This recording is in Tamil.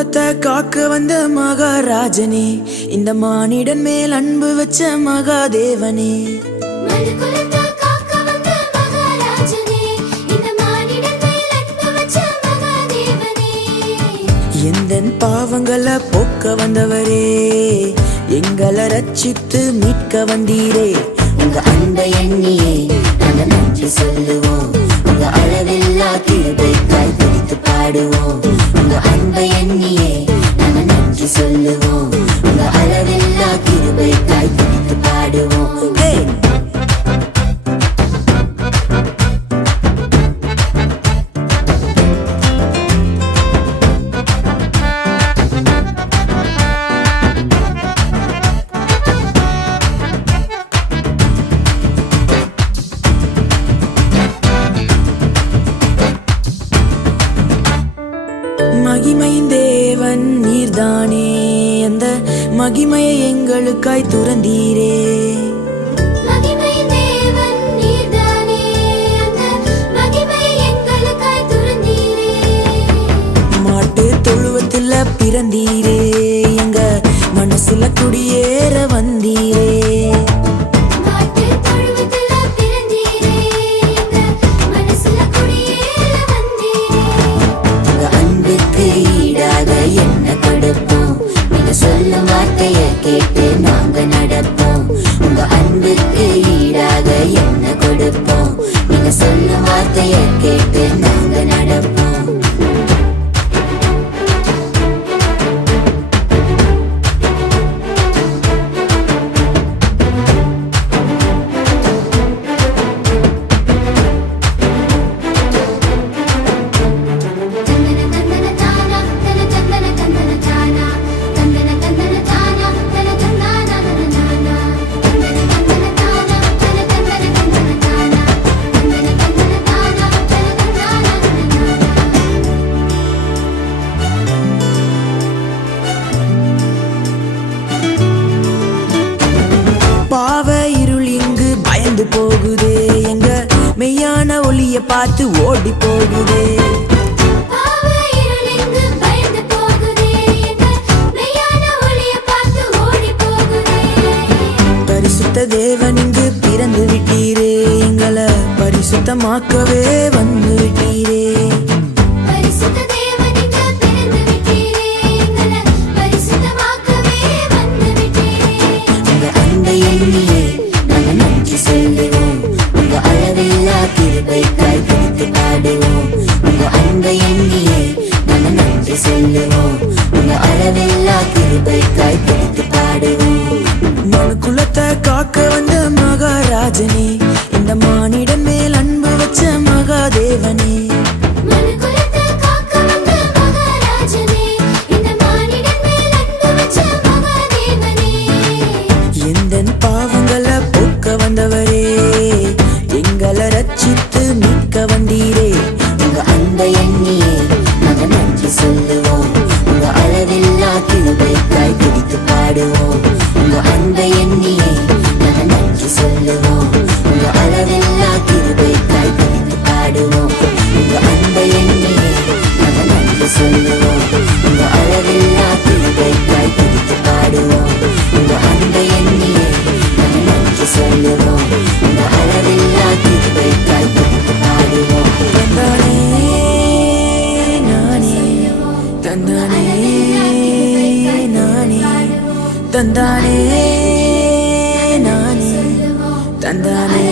குலத்தை காக்க வந்த மகாராஜனே, இந்த மானிடன் மேல் அன்பு வச்ச மகாதேவனே. எந்தன் பாவங்களை போக்க வந்தவரே, எங்களை ரட்சித்து மீட்க வந்தீரே. உங்க அன்பை எண்ணியே நாங்க நன்றி சொல்லுவோம், உங்க அளவில்லா கிருபைக்காய் துதித்து பாடுவோம். உங்க அன்பை எண்ணியே நாங்க நன்றி சொல்லுவோம், உங்க அளவில்லா கிருபைக்காய் துதித்து பாடுவோம். மகிமையின் தேவன் நீர்தானே, அந்த மகிமையை எங்களுக்காய் துறந்தீரே. மாட்டு தொழுவத்துல பிறந்தீரே, எங்க மனசுல குடியேற வந்தீரே. சொல்லும் வார்த்தையை கேட்டு நாங்க நடப்போம், உங்க அன்புக்கு ஈடாக என்ன கொடுப்போம். நீங்க சொல்லும் வார்த்தையை கேட்டு நாங்க நடப்போம். போகுதே, எங்க மெய்யான ஒளிய பார்த்து ஓடி போகுதே. பரிசுத்த தேவன் இங்கு பிறந்து விட்டீரே, எங்களை பரிசுத்தமாக்கவே வந்து விட்டீரே. குலத்தை காக்க வந்த மகாராஜனே, இந்த மானிடன் மேல் அன்பு வச்ச மகாதேவனே. எந்தன் பாவங்களை போக்க வந்தவரே, எங்களை ரட்சித்து மீட்க வந்தீரே. உங்க அன்பை எண்ணியே நாங்க நன்றி சொல்லுவோம், உங்க அளவில்லா கிருபைக்காய் துதித்து பாடுவோம். உங்க அன்பை எண்ணியே நாங்க நன்றி சொல்லுவோம், உங்க அளவில்லா கிருபைக்காய் துதித்து பாடுவோம். உங்க அன்பை எண்ணியே நாங்க நன்றி சொல்லுவோம், உங்க அளவில்லா கிருபைக்காய் துதித்து பாடுவோம். உங்க அன்பை எண்ணியே நாங்க நன்றி சொல்லுவோம், உங்க அளவில்லா கிருபைக்காய் துதித்து பாடுவோம். தந்தானே நானே, தந்தானே நானே, தந்தானே நானே, தந்தானே